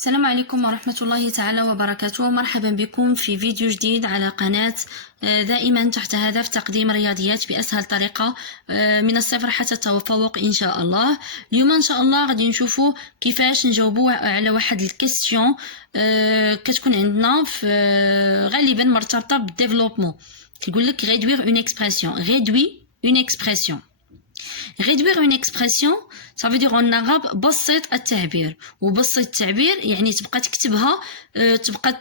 السلام عليكم ورحمة الله تعالى وبركاته. مرحبا بكم في فيديو جديد على قناة دائما تحت هدف تقديم رياضيات بأسهل طريقة من الصفر حتى التفوق إن شاء الله. اليوم إن شاء الله غادي نشوفوا كيفاش نجاوبوا على واحد الكيستيون كتكون عندنا في غالبا مرتبطة بالديفلوبمون. كيقول لك réduire une expression. réduire une expression ça veut dire en arabe بسط التعبير. وبسط التعبير يعني تبقى تكتبها تبقى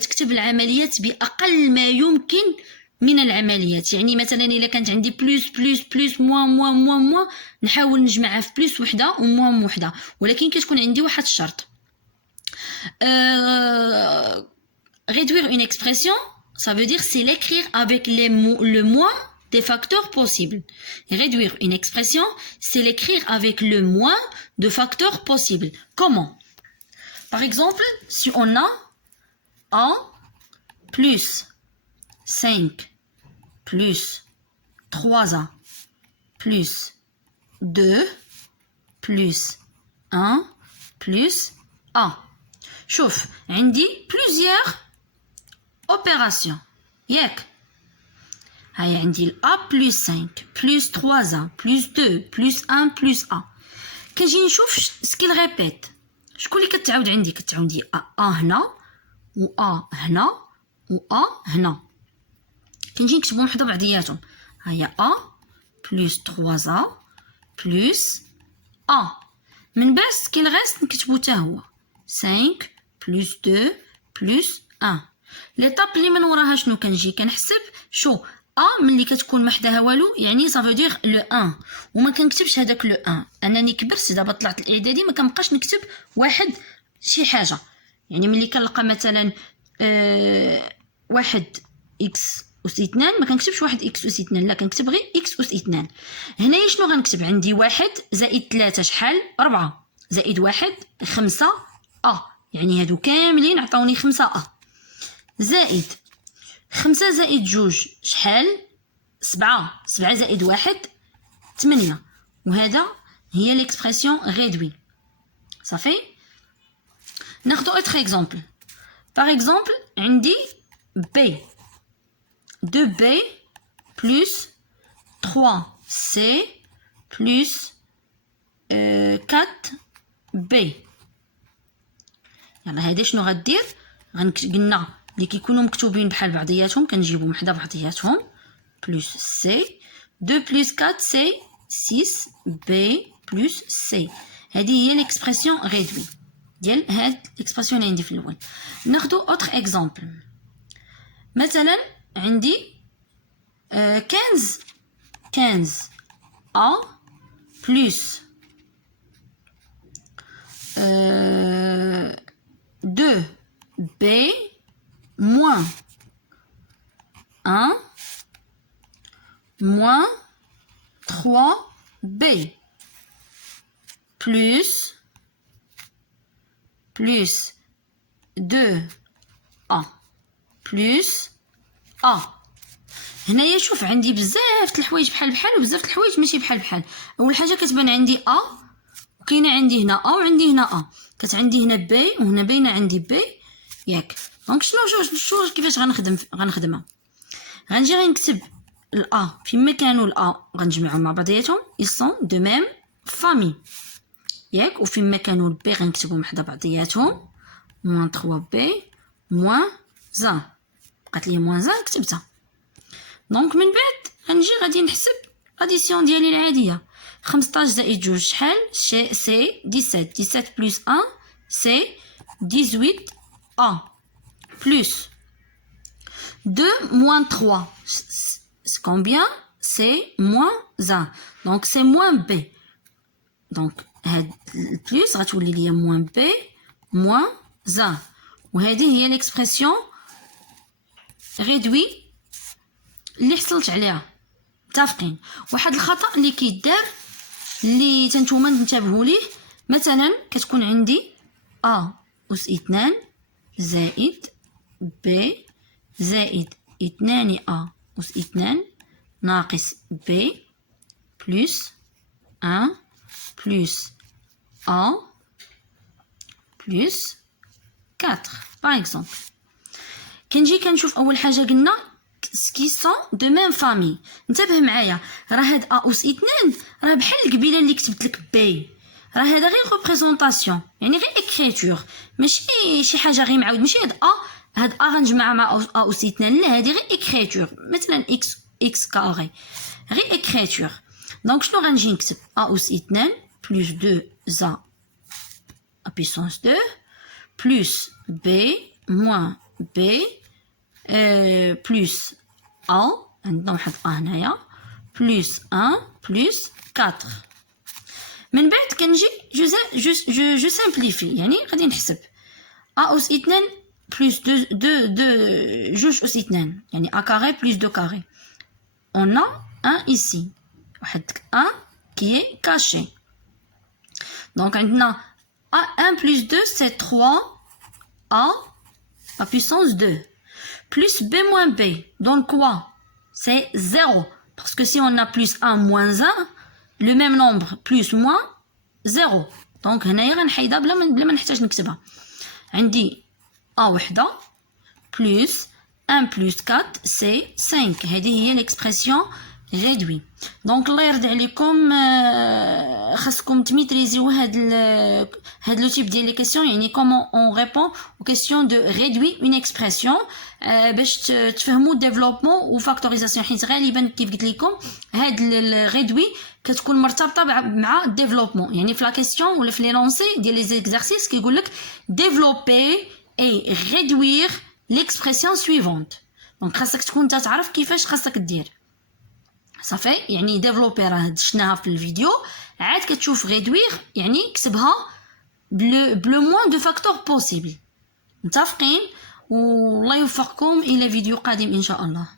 تكتب العمليات بأقل ما يمكن من العمليات. يعني مثلا إلا كانت عندي بلوس موان نحاول نجمعها في بلوس وحدة وموان وحدة، ولكن كتكون عندي واحد الشرط. réduire une expression ça veut dire c'est l'écrire avec le moins des facteurs possibles. Réduire une expression, c'est l'écrire avec le moins de facteurs possibles. Comment? Par exemple, si on a 1 plus 5 plus 3a plus 2 plus 1 plus a. شوف عندي plusieurs opérations. ياك هاي عندي A plus 5 plus 3A plus 2 plus 1 plus A. كنجي نشوف سكيل ريبيت. شكون اللي كتعاود عندي؟ كتعاود عندي A هنا و A هنا و A هنا. كنجي نكتبهم حدا بعضياتهم. هيا A plus 3A plus A. من بعد سكيل غيست نكتبو حتى هو 5 plus 2 plus 1. ليطاب اللي من وراها شنو كنجي كنحسب شو A ملي كتكون ما حداها والو يعني صافي دير لو 1 وما كنكتبش هذاك لو 1. انني كبرت دابا طلعت الاعدادي ما كنبقاش نكتب واحد شي حاجه. يعني ملي كنلقى مثلا واحد اكس اس 2 ما كنكتبش واحد اكس اس 2، لا كنكتب غير اكس اس 2. هنايا شنو غنكتب؟ عندي واحد زائد 3 شحال 4 زائد 1 5 يعني هادو كاملين عطاوني 5 زائد 5 زائد 2 شحال 7 زائد 1 8. وهذا هي ليكسبرسيون réduit. صافي ناخذ اوتر اكزامبل. باغ اكزامبل عندي b 2b plus 3c plus 4b. يلا هذا شنو غدير؟ قلنا اللي كيكونوا مكتوبين بحال بعضياتهم كنجيبهم حدا بعضياتهم بلس سي 2 بلس 4 سي 6 بي بلس سي. هذه هي ليكسبرسيون ريدوي ديال هاد ليكسبرسيون اللي عندي في الاول. ناخذ اوتر اكزامبل. مثلا عندي 15 ا بلس 2 بي moins 1 moins 3b plus 2a plus a. هنايا شوف عندي بزاف الحوايج بحال وبزاف الحوايج ماشي بحال. اول حاجه كتبان عندي a وكاينه عندي هنا a وعندي هنا a. كتعندي هنا b وهنا باينه عندي b ياك. دونك شنو كيفاش غنخدمها؟ غنجي غنكتب الأ فيما كانوا الأ غنجمعهم مع بعضياتهم ils sont de même famille ياك. وفيما كانوا البي غنكتبهم حدا بعضياتهم moins 3b moins 1 بقات لي moins 1 كتبتها. دونك من بعد غنجي غادي نحسب اديسيون ديالي العاديه. 15 زائد 2 شحال سي 17 بلس 1 سي 18 a plus 2 moins 3 c'est combien? C'est moins 1 donc c'est moins b. donc هاد plus غتولي ليا moins b moins 1. وهذه هي ليكسبرسيون réduit اللي حصلت عليها. متفقين؟ واحد الخطا اللي كيدار اللي تنتوما تنتبهوا ليه، مثلا كتكون عندي a اس 2 زائد b زائد 2a أس 2 ناقص b بلس 1 بلس a بلس 4 par exemple. كنجي كنشوف اول حاجه قلنا qui sont de même famille. انتبه معايا، راه هاد ا اس 2 راه بحال القبيله اللي كتبت لك بي، راه هذا غير ريبريزونطاسيون، يعني غير اكريتور، ماشي شي حاجه غير معاود، ماشي هاد ا غنجمعها مع ا اس 2، لا هادي غير اكريتور، مثلا اكس كاري غير اكريتور. دونك شنو غنجي نكتب ا اس 2 بلس 2 ا puissance 2 plus b moins b plus a عندنا واحد ا هنايا plus 1 plus 4. من بعد كنجي جو سامبليفي، يعني غادي نحسب ا اس 2 plus 2 جوج اس 2 يعني a carré plus 2 carré. On a 1 ici، واحد 1 qui est caché. Donc عندنا A1 plus 2 c'est 3 a puissance 2 plus b moins b donne quoi? C'est 0, parce que si on a plus 1 moins 1 le même nombre plus moins 0. donc هنايا غنحيدها بلا ما نحتاج نكتبها. عندي a وحده plus 1 plus 4 c'est 5. هذه هي l'expression réduit. دونك الله يرضي عليكم خاصكم تميتريزيو هاد لو تيب ديال لي كيسيون، يعني كومون اون ريبون او كيسيون دو ريدوي اون اكسبرسيون باش تفهموا ديفلوبمون وفاكتوريزاسيون، حيت غالبا كيف قلت لكم هاد الريدوي كتكون مرتبطه مع الديفلوبمون. يعني في لا كيسيون ولا في لي لونسي ديال لي زيكزارسيس كيقول لك ديفلوبي اي ريدوير ليكسبرسيون سويفونت. دونك خاصك تكون انت تعرف كيفاش خاصك دير صافي. يعني ديفلوبي راه دشناها في الفيديو، عاد كتشوف ريدوير يعني كتبها بلو موان دو فاكتور بوسيبل. متفقين؟ والله يوفقكم الى فيديو قادم ان شاء الله.